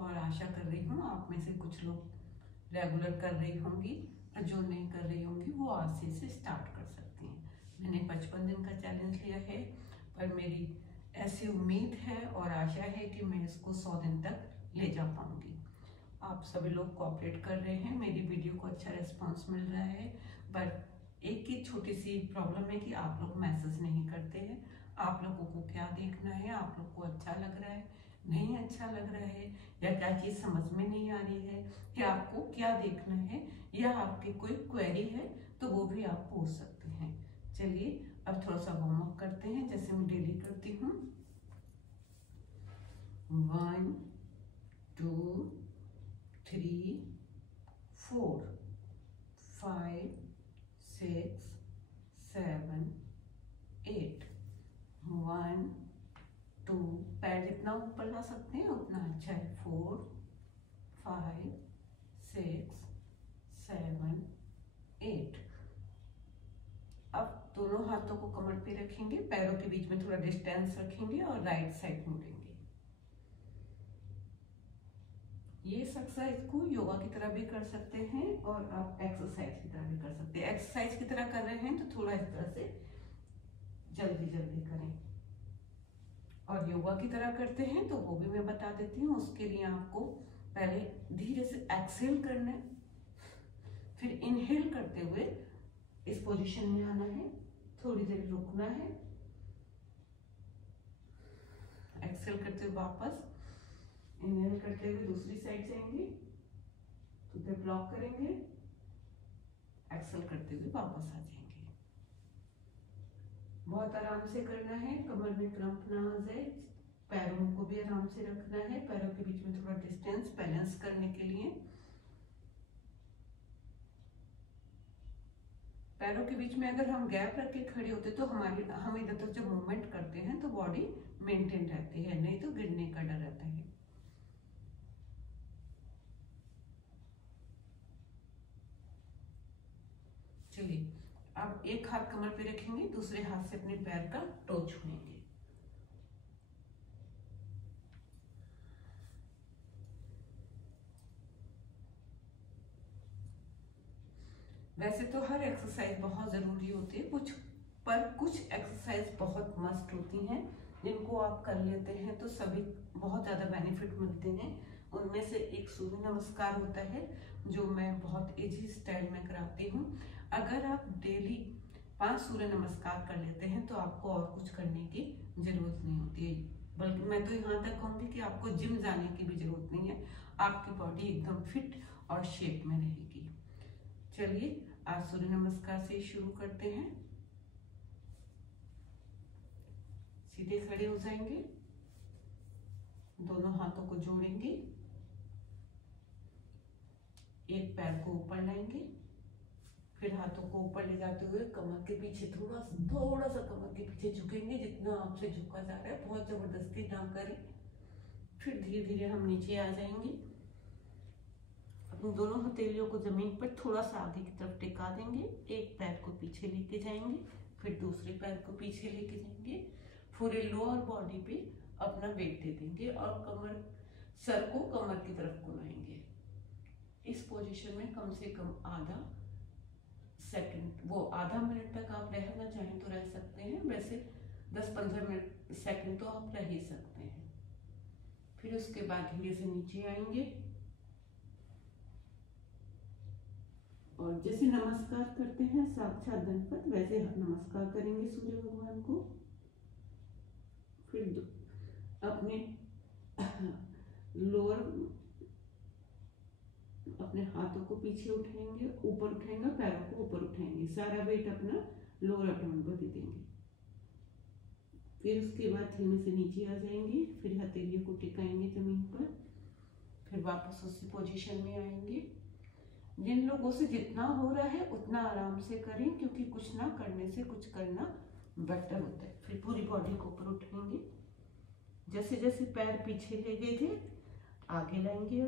और आशा कर रही हूँ आप में से कुछ लोग रेगुलर कर रही होंगी और जो नहीं कर रही होंगी वो आज से इसे स्टार्ट कर सकती हैं। मैंने 55 दिन का चैलेंज लिया है, पर मेरी ऐसी उम्मीद है और आशा है कि मैं इसको 100 दिन तक ले जा पाऊंगी। आप सभी लोग कोऑपरेट कर रहे हैं, मेरी वीडियो को अच्छा रिस्पांस मिल रहा है, बट एक ही छोटी सी प्रॉब्लम है कि आप लोग मैसेज नहीं करते हैं। आप लोगों को क्या देखना है, आप लोग को अच्छा लग रहा है, नहीं अच्छा लग रहा है, या क्या चीज़ समझ में नहीं आ रही है, कि आपको क्या देखना है, या आपकी कोई क्वेरी है तो वो भी आप पूछ सकते हैं। चलिए अब थोड़ा सा वार्म अप करते हैं जैसे मैं डेली करती हूँ। 1 2 3 4 5 6 7 8 1 2, पैर जितना ऊपर ला सकते हैं उतना अच्छा है। 4 5 6 7 8। अब दोनों हाथों को कमर पे रखेंगे, पैरों के बीच में थोड़ा डिस्टेंस रखेंगे और राइट साइड मुड़ेंगे। ये एक्सरसाइज को योगा की तरह भी कर सकते हैं और आप एक्सरसाइज की तरह भी कर सकते हैं। एक्सरसाइज की तरह कर रहे हैं तो थोड़ा इस तरह से जल्दी जल्दी करें, और योगा की तरह करते हैं तो वो भी मैं बता देती हूँ। उसके लिए आपको पहले धीरे से एक्सहेल करना है, फिर इनहेल करते हुए इस पोजीशन में आना है, थोड़ी देर रुकना है, एक्सहेल करते हुए वापस इनहेल करते हुए दूसरी साइड जाएंगे, तो फिर ब्लॉक करेंगे, एक्सहेल करते हुए वापस आ जाएंगे। बहुत आराम से करना है, कमर में क्रम्प ना आ जाए। पैरों को भी आराम से रखना है, पैरों के बीच में थोड़ा डिस्टेंस बैलेंस करने के लिए। पैरों के बीच में अगर हम गैप रख के खड़े होते तो हम इधर तक जब मूवमेंट करते हैं तो बॉडी मेंटेन रहती है, नहीं तो गिरने का डर रहता है। चलिए अब एक हाथ कमर पे रखेंगे, दूसरे हाथ से अपने पैर का टो छूएंगे। वैसे तो हर एक्सरसाइज बहुत जरूरी होती है, कुछ एक्सरसाइज बहुत मस्ट होती हैं, जिनको आप कर लेते हैं तो सभी बहुत ज्यादा बेनिफिट मिलते हैं। उनमें से एक सूर्य नमस्कार होता है जो मैं बहुत इजी स्टाइल में कराती हूँ। अगर आप डेली 5 सूर्य नमस्कार कर लेते हैं तो आपको और कुछ करने की जरूरत नहीं होती है, बल्कि मैं तो यहाँ तक कहूँगी कि आपको जिम जाने की भी जरूरत नहीं है, आपकी बॉडी एकदम फिट और शेप में रहेगी। चलिए आज सूर्य नमस्कार से शुरू करते हैं। सीधे खड़े हो जाएंगे, दोनों हाथों को जोड़ेंगे, एक पैर को ऊपर लाएंगे, फिर हाथों को ऊपर ले जाते हुए कमर के पीछे थोड़ा सा कमर के पीछे झुकेंगे, जितना आपसे झुका जा रहा है, बहुत जबरदस्ती ना करें। फिर धीरे धीरे हम नीचे आ जाएंगे, अपनी दोनों हथेलियों को जमीन पर थोड़ा सा आगे की तरफ टिका देंगे, एक पैर को पीछे लेके जाएंगे, फिर दूसरे पैर को पीछे लेके जाएंगे, पूरे लोअर बॉडी पे अपना वेट दे देंगे और सर को कमर की तरफ घुमाएंगे। इस पोजीशन में कम से कम आधा मिनट तक आप रहना चाहें तो रह सकते हैं, वैसे 10-15 सेकंड तो आप रह ही सकते हैं। फिर उसके बाद धीरे से नीचे आएंगे और जैसे नमस्कार करते हैं साक्षात गणपत, वैसे नमस्कार करेंगे सूर्य भगवान को। फिर अपने अपने हाथों को पीछे उठाएंगे, ऊपर उठाएंगे, पैरों को ऊपर उठाएंगे, सारा वेट अपना लोअर एब्डोमेन पर दे देंगे। फिर उसके बाद धीमे से नीचे आ जाएंगे, फिर हथेलियों को टिकाएंगे जमीन पर, फिर वापस उसी पोजीशन में आएंगे। जिन लोगों से जितना हो रहा है उतना आराम से करें, क्योंकि कुछ ना करने से कुछ करना बेटर होता है। फिर पूरी बॉडी को ऊपर उठाएंगे, जैसे जैसे पैर पीछे ले गए थे आगे लाएंगे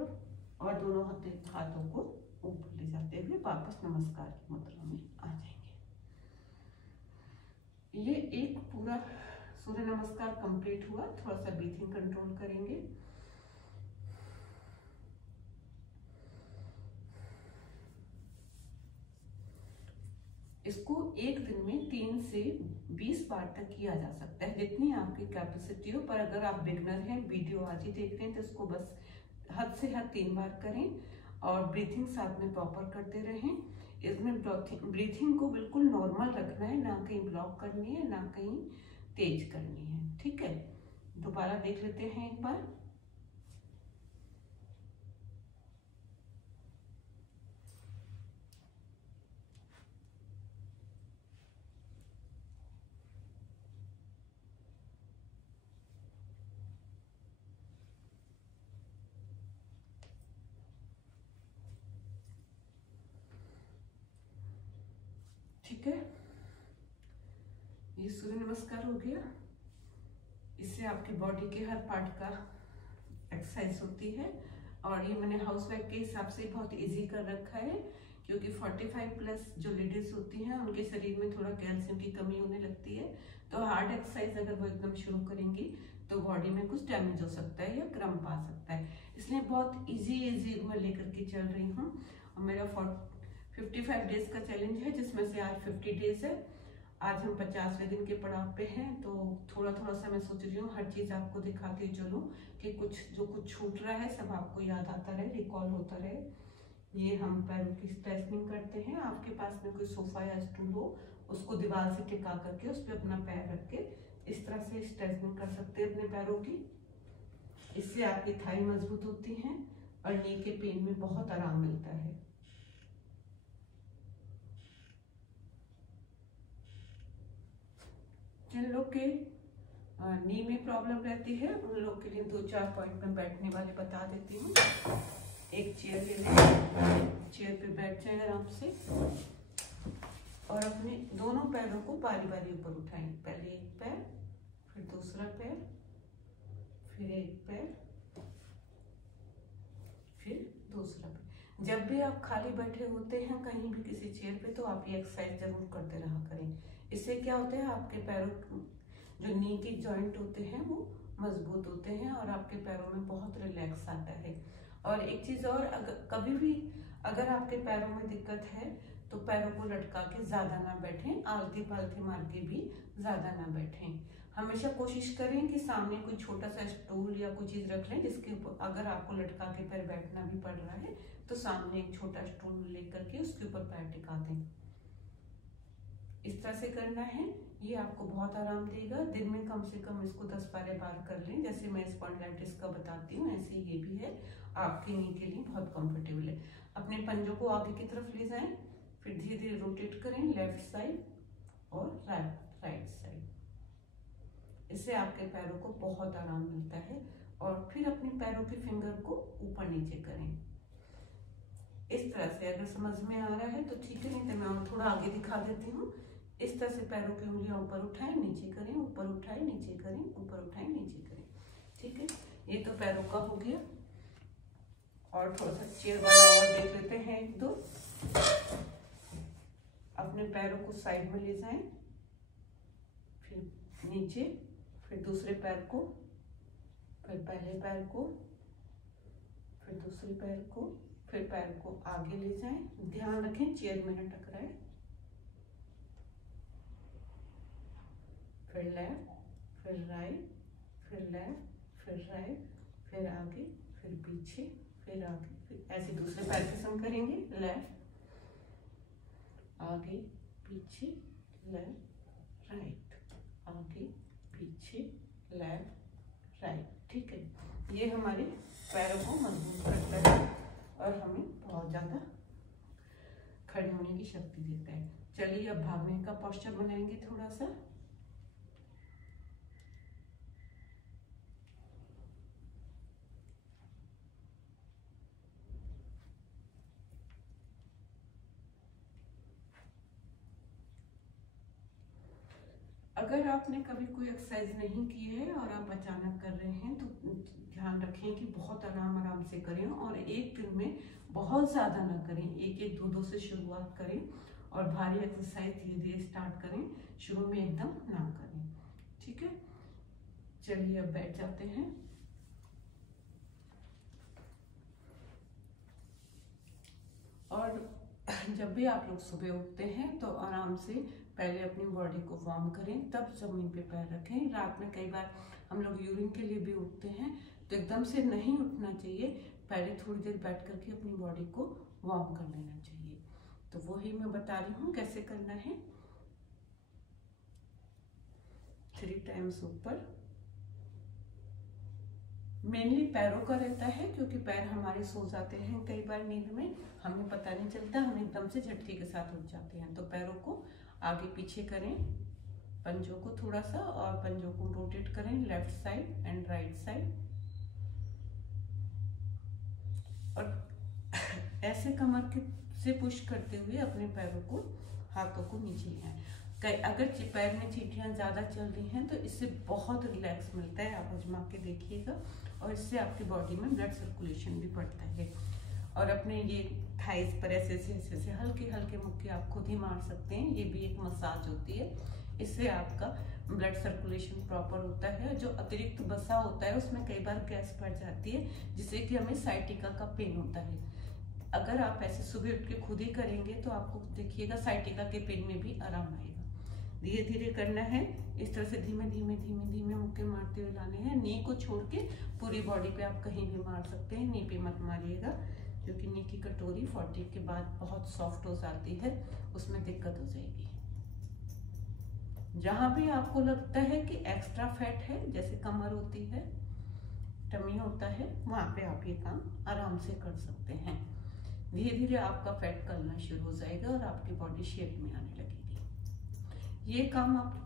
और दोनों हाथों को ऊपर ले जाते हुए वापस नमस्कार की मुद्रा में आ जाएंगे। ये एक पूरा सूर्य नमस्कार कंप्लीट हुआ। थोड़ा सा ब्रीथिंग कंट्रोल करेंगे। इसको एक दिन में 3 से 20 बार तक किया जा सकता है, जितनी आपकी कैपेसिटी हो। पर अगर आप बिगनर हैं, वीडियो आज ही देख रहे हैं, तो इसको बस हद से हद 3 बार करें और ब्रीथिंग साथ में प्रॉपर करते रहें। इसमें ब्रीथिंग को बिल्कुल नॉर्मल रखना है, ना कहीं ब्लॉक करनी है, ना कहीं तेज करनी है। ठीक है, दोबारा देख लेते हैं एक बार। ठीक है, ये सूर्य नमस्कार हो गया। इससे आपकी बॉडी के हर पार्ट का एक्सरसाइज होती है। और ये मैंने हाउसवाइफ के हिसाब से बहुत इजी कर रखा है, क्योंकि 45 प्लस जो लेडीज होती हैं उनके शरीर में थोड़ा कैल्शियम की कमी होने लगती है। तो हार्ड एक्सरसाइज अगर वो एकदम शुरू करेंगी तो बॉडी में कुछ डैमेज हो सकता है या क्रम्प आ सकता है। इसलिए बहुत इजी मैं लेकर के चल रही हूँ। और मेरा 55 डेज का चैलेंज है, जिसमें से आज 50 डेज है। आज हम 50वें दिन के पड़ाव पे हैं, तो थोड़ा सा मैं सोच रही हूँ हर चीज़ आपको दिखाती चलूँ कि कुछ छूट रहा है सब आपको याद आता रहे, रिकॉल होता रहे। ये हम पैरों की स्ट्रेचनिंग करते हैं। आपके पास में कोई सोफा या स्टूल हो, उसको दीवार से टिका करके उस पर अपना पैर रख के इस तरह से स्ट्रेचनिंग कर सकते हैं अपने पैरों की। इससे आपकी थाई मजबूत होती हैं और नी के पेन में बहुत आराम मिलता है। जिन लोग के नी में प्रॉब्लम रहती है उन लोग के लिए 2-4 पॉइंट में बैठने वाले बता देती हूँ। एक चेयर ले लें, चेयर पे बैठ जाए आराम से और अपने दोनों पैरों को बारी बारी ऊपर उठाएं। पहले एक पैर, फिर दूसरा पैर, फिर एक पैर, फिर दूसरा पैर। जब भी आप खाली बैठे होते हैं कहीं भी किसी चेयर पे, तो आप ये एक्सरसाइज जरूर करते रहा करें। इससे क्या होता है, आपके पैरों जो नी के जॉइंट होते हैं वो मजबूत होते हैं और आपके पैरों में बहुत रिलैक्स आता है। और एक चीज और, कभी भी अगर आपके पैरों में दिक्कत है तो पैरों को लटका के ज्यादा ना बैठें, आलती पालती मार के भी ज्यादा ना बैठें। हमेशा कोशिश करें कि सामने कोई छोटा सा स्टूल या कोई चीज रख लें, जिसके ऊपर अगर आपको लटका के पैर बैठना भी पड़ रहा है तो सामने एक छोटा स्टूल लेकर के उसके ऊपर पैर टिका दें। इस तरह से करना है, ये आपको बहुत आराम देगा। दिन में कम से कम इसको 10-12 बार कर लें। जैसे मैं स्पॉन्डिलाइटिस का बताती हूँ, ऐसे ये भी है, आपके नी के लिए बहुत कंफर्टेबल है। अपने पंजों को आगे की तरफ ले जाएं, फिर धीरे धीरे रोटेट करें लेफ्ट साइड और राइट साइड। इससे आपके पैरों को बहुत आराम मिलता है। और फिर अपने पैरों के फिंगर को ऊपर नीचे करें इस तरह से। अगर समझ में आ रहा है तो ठीक है, नहीं तो मैं थोड़ा आगे दिखा देती हूँ। इस तरह से पैरों की उंगलियां ऊपर उठाएं, नीचे करें, ऊपर उठाएं, नीचे करें, ऊपर उठाएं, नीचे करें। ठीक है, ये तो पैरों का हो गया। और थोड़ा सा चेयर वाला और देख लेते हैं, 1-2। अपने पैरों को साइड में ले जाएं, फिर नीचे, फिर दूसरे पैर को, फिर पहले पैर को, फिर दूसरे पैर को, फिर पैर को आगे ले जाएं। ध्यान रखें चेयर में न टकराए। फिर लेफ्ट, फिर राइट, फिर लेफ्ट, फिर राइट, फिर आगे, फिर पीछे, फिर आगे, फिर ऐसे दूसरे पैर के संग करेंगे। लेफ्ट, आगे, पीछे, लेफ्ट, राइट, आगे, पीछे, लेफ्ट, राइट। ठीक है, ये हमारे पैरों को मजबूत करता है और हमें बहुत ज्यादा खड़े होने की शक्ति देता है। चलिए अब भागने का पोस्चर बनाएंगे थोड़ा सा। अगर आपने कभी कोई एक्सरसाइज नहीं की है और आप अचानक कर रहे हैं तो ध्यान रखें कि बहुत आराम से करें और एक दिन में बहुत ज़्यादा ना करें। 1-1, 2-2 से शुरुआत करें और भारी एक्सरसाइज धीरे धीरे स्टार्ट करें, शुरू में एकदम ना करें। ठीक है, चलिए अब बैठ जाते हैं। और जब भी आप लोग सुबह उठते हैं तो आराम से पहले अपनी बॉडी को वार्म करें, तब जमीन पे पैर रखें। रात में कई बार हम लोग यूरिन के लिए भी उठते हैं, तो एकदम से नहीं उठना चाहिए, पहले थोड़ी देर बैठ करके अपनी बॉडी को वार्म कर लेना चाहिए। तो वही मैं बता रही हूँ कैसे करना है। 3 टाइम्स ऊपर। मेनली पैरों का रहता है, क्योंकि पैर हमारे सो जाते हैं कई बार नींद में, हमें पता नहीं चलता, हम एकदम से झटके के साथ उठ जाते हैं। तो पैरों को आगे पीछे करें, पंजों को थोड़ा सा, और पंजों को रोटेट करें left side and right side, और ऐसे कमर के से पुश करते हुए अपने पैरों को, हाथों को नीचे ले आए। अगर पैर में चींटियां ज़्यादा चल रही हैं तो इससे बहुत रिलैक्स मिलता है, आप आजमा के देखिएगा, और इससे आपकी बॉडी में ब्लड सर्कुलेशन भी बढ़ता है। और अपने ये थाइस पर ऐसे ऐसे हल्के हल्के मुक्के आप खुद ही मार सकते हैं, ये भी एक मसाज होती है, इससे आपका ब्लड सर्कुलेशन प्रॉपर होता है। जो अतिरिक्त वसा होता है उसमें कई बार गैस बढ़ जाती है, जिससे कि हमें साइटिका का पेन होता है। अगर आप ऐसे सुबह उठ के खुद ही करेंगे तो आपको देखिएगा साइटिका के पेन में भी आराम आएगा। धीरे धीरे करना है, इस तरह से धीमे धीमे धीमे धीमे मुक्के मारते हुए लाने हैं। नी को छोड़ के पूरी बॉडी पे आप कहीं भी मार सकते हैं, नी पे मत मारिएगा, क्योंकि नी की कटोरी 40 के बाद बहुत सॉफ्ट हो जाती है, उसमें दिक्कत हो जाएगी। जहां भी आपको लगता है कि एक्स्ट्रा फैट है, जैसे कमर होती है, टमी होता है, वहां पे आप ये काम आराम से कर सकते हैं। धीरे धीरे आपका फैट गलना शुरू हो जाएगा और आपकी बॉडी शेप में आने लगेगी। ये काम आप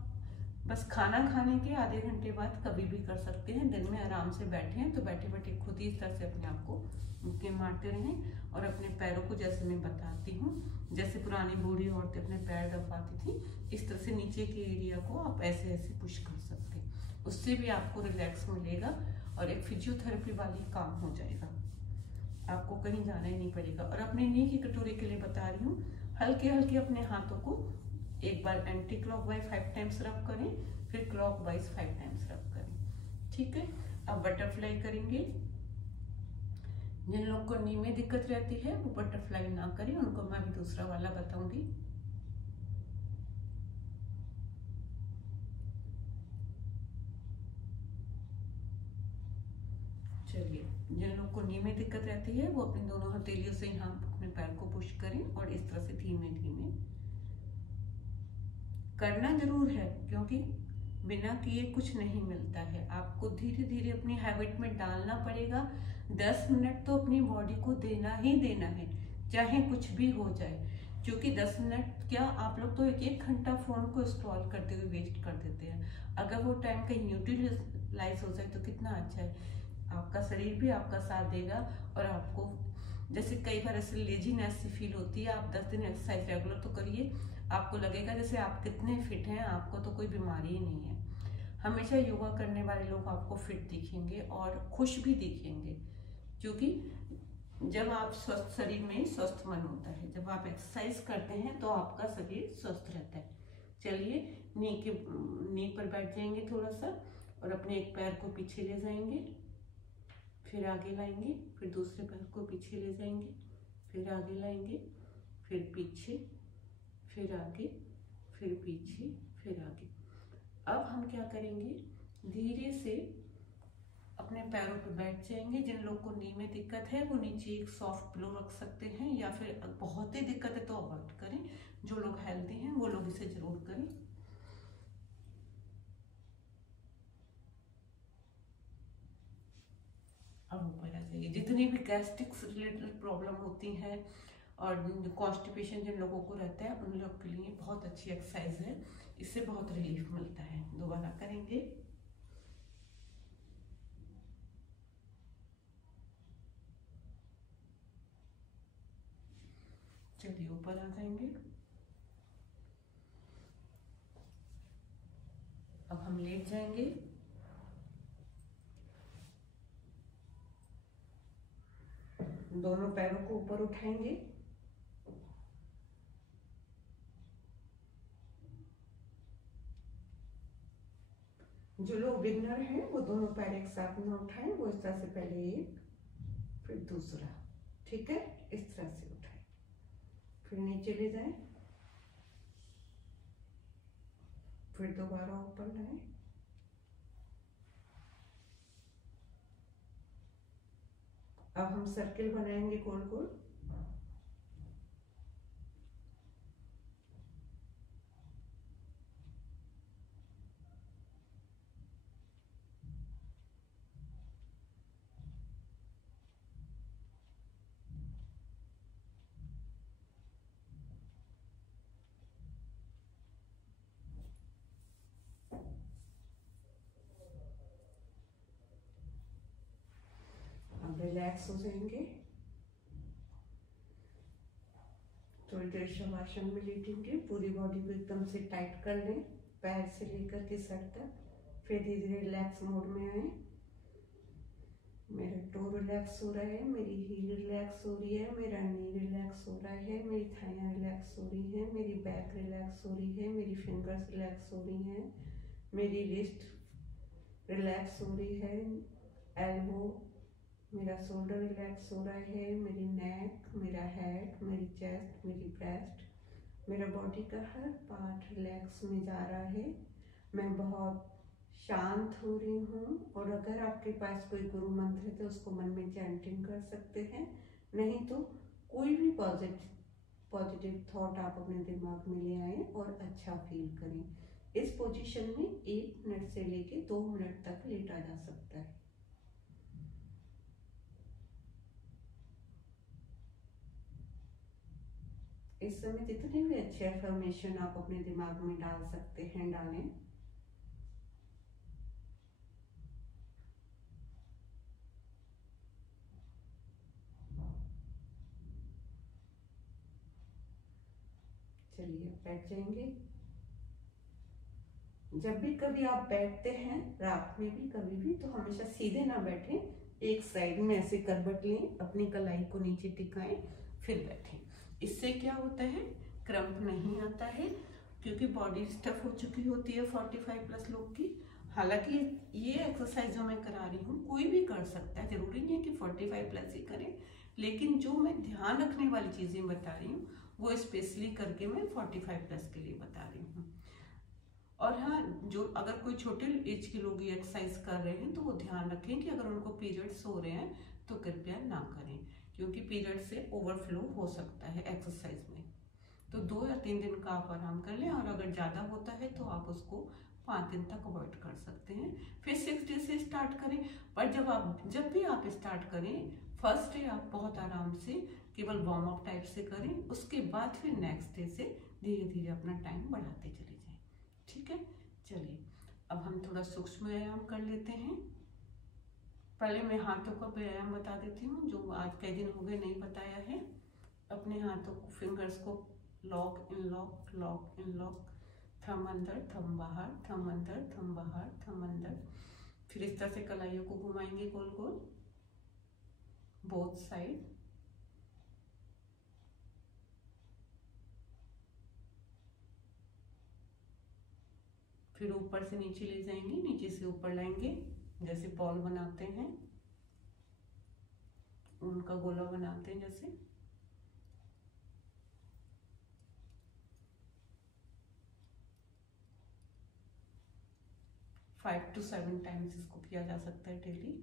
बस खाना खाने के आधे घंटे बाद कभी भी कर सकते हैं। दिन में आराम से बैठे हैं तो बैठे बैठे खुद ही इस तरह से अपने आप को मुक्के मारते रहें, और अपने पैरों को, जैसे मैं बताती हूँ, जैसे पुरानी बूढ़ी औरतें अपने पैर दबाती थी, इस तरह से नीचे के एरिया को आप ऐसे ऐसे पुश कर सकते हैं। उससे भी आपको रिलैक्स मिलेगा और एक फिजियोथेरेपी वाली काम हो जाएगा, आपको कहीं जाना ही नहीं पड़ेगा। और अपने नी की कटोरी के लिए बता रही हूँ, हल्के हल्के अपने हाथों को एक बार एंटी क्लॉकवाइज 5 टाइम्स रब करें, फिर क्लॉकवाइज 5 टाइम्स रब करें। ठीक है, अब बटरफ्लाई करेंगे। जिन लोग को नी में दिक्कत रहती है वो बटरफ्लाई ना करें, उनको मैं भी दूसरा वाला बताऊंगी। चलिए, जिन लोग को नी में दिक्कत रहती है वो अपनी दोनों हथेलियों से यहाँ अपने पैर को पुश करें, और इस तरह से धीमे धीमे करना जरूर है, क्योंकि बिना किए कुछ नहीं मिलता है। आपको धीरे धीरे अपनी हैबिट में डालना पड़ेगा। 10 मिनट तो अपनी बॉडी को देना ही देना है, चाहे कुछ भी हो जाए। क्योंकि 10 मिनट क्या, आप लोग तो 1-1 घंटा फोन को स्क्रॉल करते हुए वेस्ट कर देते हैं। अगर वो टाइम कहीं यूटिलाइज हो जाए तो कितना अच्छा है, आपका शरीर भी आपका साथ देगा। और आपको जैसे कई बार ऐसे लेजीनेस सी फील होती है, आप 10 दिन एक्सरसाइज रेगुलर तो करिए, आपको लगेगा जैसे आप कितने फिट हैं, आपको तो कोई बीमारी ही नहीं है। हमेशा योगा करने वाले लोग आपको फिट दिखेंगे और खुश भी दिखेंगे, क्योंकि जब आप स्वस्थ शरीर में स्वस्थ मन होता है। जब आप एक्सरसाइज करते हैं तो आपका शरीर स्वस्थ रहता है। चलिए, नी पर बैठ जाएंगे थोड़ा सा, और अपने एक पैर को पीछे ले जाएंगे, फिर आगे लाएंगे, फिर दूसरे पैर को पीछे ले जाएंगे, फिर आगे लाएंगे, फिर पीछे, फिर आगे, फिर पीछे, फिर आगे। अब हम क्या करेंगे, धीरे से अपने पैरों पर बैठ जाएंगे। जिन लोग को नी में दिक्कत है वो नीचे एक सॉफ्ट पिलो रख सकते हैं, या फिर बहुत ही दिक्कत है तो अवॉइड करें। जो लोग हेल्दी हैं वो लोग इसे जरूर करें। अब ऊपर आ जाइए। जितनी भी गैस्ट्रिक रिलेटेड प्रॉब्लम होती हैं और कॉन्स्टिपेशन जिन लोगों को रहता है, उन लोग के लिए बहुत अच्छी एक्सरसाइज है, इससे बहुत रिलीफ मिलता है। दोबारा करेंगे। चलिए, ऊपर आ जाएंगे। अब हम लेट जाएंगे। दोनों पैरों को ऊपर उठाएंगे। जो लोग बिगनर हैं वो दोनों पैर एक साथ में उठाएं, वो इस तरह से पहले एक, फिर दूसरा। ठीक है, इस तरह से उठाएं, फिर नीचे ले जाए, फिर दोबारा ऊपर लाए। अब हम सर्किल बनाएंगे गोल गोल। अब रिलैक्स हो जाएंगे, थोड़ी देर शवासन में लेटेंगे। पूरी बॉडी को एकदम से टाइट कर लें, पैर से लेकर के सर तक। फिर धीरे धीरे रिलैक्स मोड में आए। मेरा टो रिलैक्स हो रहा है, मेरी हील रिलैक्स हो रही है, मेरा नी रिलैक्स हो रहा है, मेरी थाइयाँ रिलैक्स हो रही हैं, मेरी बैक रिलैक्स हो रही है, मेरी फिंगर्स रिलैक्स हो रही हैं, मेरी रिस्ट रिलैक्स हो रही है, एल्बो, मेरा शोल्डर रिलैक्स हो रहा है, मेरी नेक, मेरा हेड, मेरी चेस्ट, मेरी ब्रेस्ट, मेरा बॉडी का हर पार्ट रिलैक्स में जा रहा है। मैं बहुत शांत हो रही हूँ। और अगर आपके पास कोई गुरु मंत्र है तो उसको मन में चैंटिंग कर सकते हैं, नहीं तो कोई भी पॉजिटिव थॉट आप अपने दिमाग में ले आए और अच्छा फील करें। इस पोजीशन में 1 मिनट से लेके 2 मिनट तक लेटा जा सकता है। इस समय जितने भी अच्छे अफर्मेशन आप अपने दिमाग में डाल सकते हैं डालें। चलिए बैठ जाएंगे। जब भी कभी आप बैठते हैं, रात में भी कभी भी, तो हमेशा सीधे ना बैठें, एक साइड में ऐसे करवट लें, अपनी कलाई को नीचे टिकाएं, फिर बैठें। इससे क्या होता है, क्रम्प नहीं आता है, क्योंकि बॉडी स्टफ हो चुकी होती है 45+ लोग की। हालांकि ये एक्सरसाइज जो मैं करा रही हूँ कोई भी कर सकता है, जरूरी नहीं है कि 45+ ही करें, लेकिन जो मैं ध्यान रखने वाली चीजें बता रही हूँ वो स्पेशली करके मैं 45+ के लिए बता रही हूँ। और हाँ, जो अगर कोई छोटे एज के लोग ये एक्सरसाइज कर रहे हैं तो वो ध्यान रखें कि अगर उनको पीरियड्स हो रहे हैं तो कृपया ना करें, क्योंकि पीरियड से ओवरफ्लो हो सकता है एक्सरसाइज में। तो 2 या 3 दिन का आप आराम कर लें, और अगर ज़्यादा होता है तो आप उसको 5 दिन तक अवॉइड कर सकते हैं। फिर 6 डे से स्टार्ट करें। पर जब भी आप स्टार्ट करें, फर्स्ट डे आप बहुत आराम से केवल वार्म अप टाइप से करें, उसके बाद फिर नेक्स्ट डे से धीरे धीरे अपना टाइम बढ़ाते चले जाएं। ठीक है, चलिए अब हम थोड़ा सूक्ष्म व्यायाम कर लेते हैं। पहले मैं हाथों का व्यायाम बता देती हूँ, जो आज कई दिन हो गए नहीं बताया है। अपने हाथों को, फिंगर्स को lock in lock, lock in lock, थम अंदर थम बाहर, थम अंदर थम बाहर, थम अंदर। फिर इस तरह से कलाइयों को घुमाएंगे गोल गोल, बोथ साइड। फिर ऊपर से नीचे ले जाएंगे, नीचे से ऊपर लाएंगे, जैसे बॉल बनाते हैं, उनका गोला बनाते हैं जैसे। फाइव टू 7 टाइम्स इसको किया जा सकता है डेली।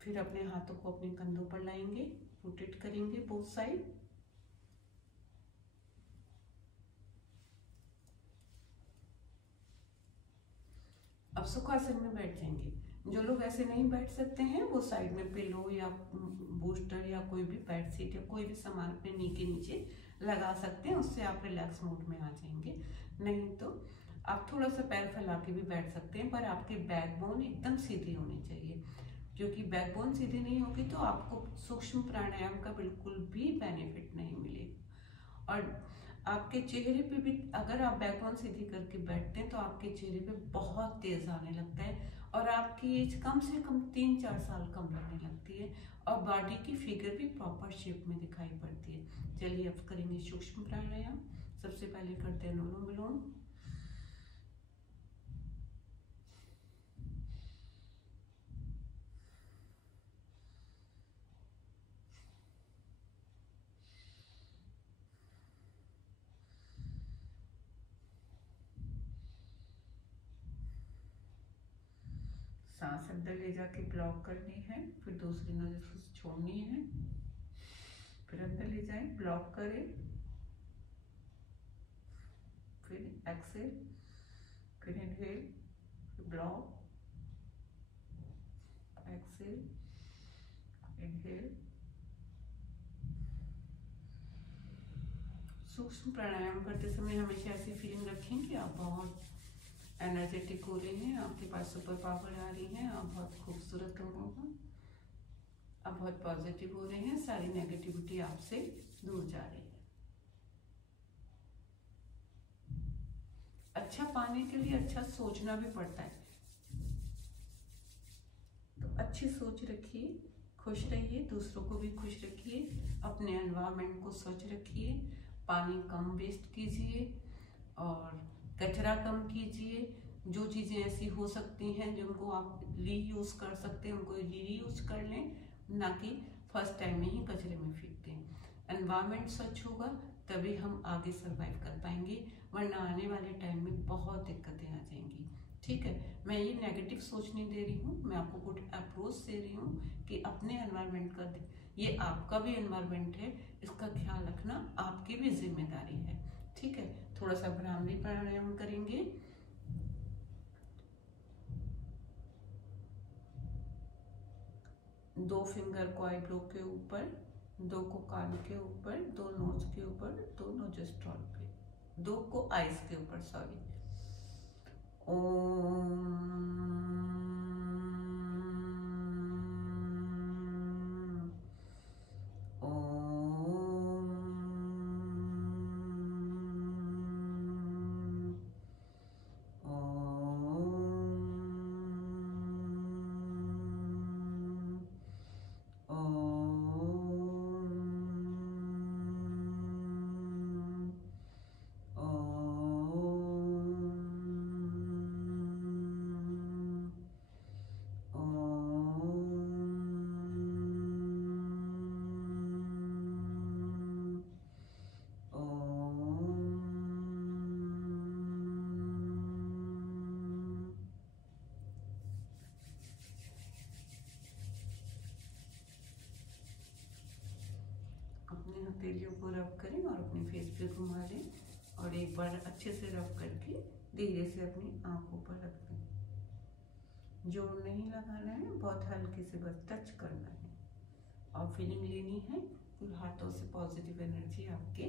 फिर अपने हाथों को अपने कंधों पर लाएंगे, रोटेट करेंगे बोथ साइड। अब सुखासन में बैठ जाएंगे। जो लोग ऐसे नहीं बैठ सकते हैं वो साइड में पिलो या बूस्टर या कोई भी बेड शीट या कोई भी सामान अपने नी के नीचे लगा सकते हैं, उससे आप रिलैक्स मोड में आ जाएंगे। नहीं तो आप थोड़ा सा पैर फैला के भी बैठ सकते हैं, पर आपके बैकबोन एकदम सीधी होनी चाहिए, क्योंकि बैकबोन सीधी नहीं होगी तो आपको सूक्ष्म प्राणायाम का बिल्कुल भी बेनिफिट नहीं मिलेगा। और आपके चेहरे पे भी, अगर आप बैकबोन सीधी करके बैठते हैं तो आपके चेहरे पे बहुत तेज आने लगता है, और आपकी एज कम से कम 3-4 साल कम लगने लगती है, और बॉडी की फिगर भी प्रॉपर शेप में दिखाई पड़ती है। चलिए अब करेंगे सूक्ष्म प्राणायाम। सबसे पहले करते हैं अनुलोम विलोम। सांस अंदर ले जाके ब्लॉक करनी है, फिर दूसरी नोज से छोड़नी है, फिर अंदर ले जाए, ब्लॉक करें, फिर एक्सेल, फिर इनहेल, ब्लॉक, एक्सेल, इनहेल। सूक्ष्म प्राणायाम करते समय हमेशा ऐसी फीलिंग रखें कि आप बहुत एनर्जेटिक हो रहे हैं, आपके पास सुपर पावर आ रही है, आप बहुत खूबसूरत होगा, आप बहुत पॉजिटिव हो रहे हैं, सारी नेगेटिविटी आपसे दूर जा रही है। अच्छा पाने के लिए अच्छा सोचना भी पड़ता है, तो अच्छी सोच रखिए, खुश रहिए, दूसरों को भी खुश रखिए, अपने एनवायरनमेंट को स्वच्छ रखिए, पानी कम वेस्ट कीजिए और कचरा कम कीजिए। जो चीज़ें ऐसी हो सकती हैं जिनको आप रीयूज कर सकते हैं उनको रीयूज कर लें, ना कि फर्स्ट टाइम में ही कचरे में फेंक दें। एनवायरनमेंट स्वच्छ होगा तभी हम आगे सरवाइव कर पाएंगे, वरना आने वाले टाइम में बहुत दिक्कतें आ जाएंगी। ठीक है, मैं ये नेगेटिव सोच नहीं दे रही हूँ, मैं आपको गुड अप्रोच दे रही हूँ कि अपने एनवायरनमेंट का, ये आपका भी एनवायरनमेंट है, इसका ख्याल रखना आपकी भी जिम्मेदारी है। ठीक है, थोड़ा सा भ्रामरी प्राणायाम करेंगे। दो फिंगर को आईब्रो के ऊपर, दो को कान के ऊपर, दो नोज के ऊपर, दो नोस्ट्रल पे, दो को आईज के ऊपर, सॉरी। ओम अपने हथेलियों को रब करें और अपने फेस पे घुमा लें और एक बार अच्छे से रब करके धीरे से अपनी आंखों पर रख दें। जोर नहीं लगाना है, बहुत हल्के से बस टच करना है और फीलिंग लेनी है, फिर हाथों से पॉजिटिव एनर्जी आपके